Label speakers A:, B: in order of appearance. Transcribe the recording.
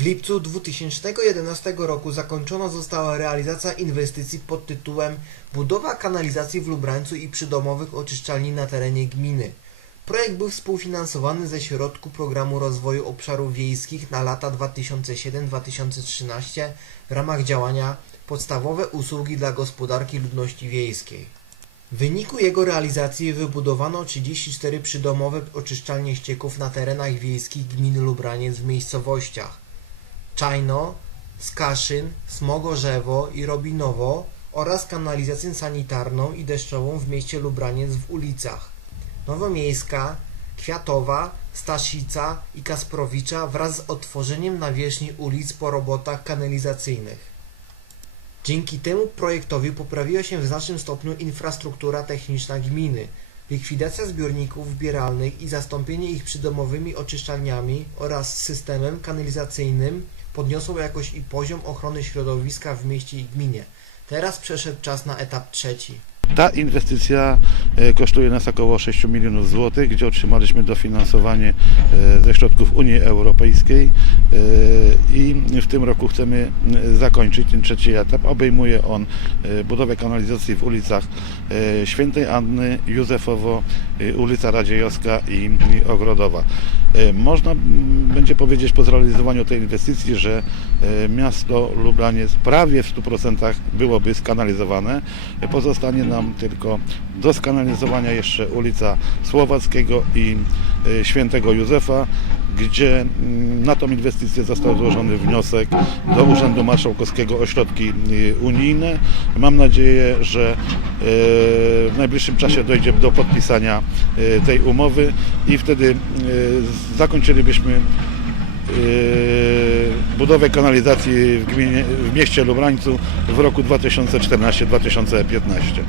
A: W lipcu 2011 roku zakończona została realizacja inwestycji pod tytułem Budowa kanalizacji w Lubrańcu i przydomowych oczyszczalni na terenie gminy. Projekt był współfinansowany ze środku Programu Rozwoju Obszarów Wiejskich na lata 2007-2013 w ramach działania Podstawowe usługi dla gospodarki ludności wiejskiej. W wyniku jego realizacji wybudowano 34 przydomowe oczyszczalnie ścieków na terenach wiejskich gminy Lubraniec w miejscowościach Czajno, Skaszyn, Smogorzewo i Robinowo oraz kanalizację sanitarną i deszczową w mieście Lubraniec w ulicach Nowomiejska, Kwiatowa, Staszica i Kasprowicza wraz z otworzeniem nawierzchni ulic po robotach kanalizacyjnych. Dzięki temu projektowi poprawiła się w znacznym stopniu infrastruktura techniczna gminy. Likwidacja zbiorników wbieralnych i zastąpienie ich przydomowymi oczyszczalniami oraz systemem kanalizacyjnym podniosło jakość i poziom ochrony środowiska w mieście i gminie. Teraz przeszedł czas na etap trzeci.
B: Ta inwestycja e, kosztuje nas około 6 milionów złotych, gdzie otrzymaliśmy dofinansowanie e, ze środków Unii Europejskiej e, i w tym roku chcemy zakończyć ten trzeci etap. Obejmuje on budowę kanalizacji w ulicach Świętej Anny, Józefowo, ulica Radziejowska i Ogrodowa. E, Można będzie powiedzieć po zrealizowaniu tej inwestycji, że e, miasto Lublaniec prawie w 100% byłoby skanalizowane. E, Pozostanie nam tylko do skanalizowania jeszcze ulica Słowackiego i Świętego Józefa, gdzie mm, na tą inwestycję został złożony wniosek do Urzędu Marszałkowskiego o środki e, unijne. Mam nadzieję, że e, w najbliższym czasie dojdzie do podpisania e, tej umowy i wtedy zakończylibyśmy budowę kanalizacji w, gminie, w mieście Lubrańcu w roku 2014-2015.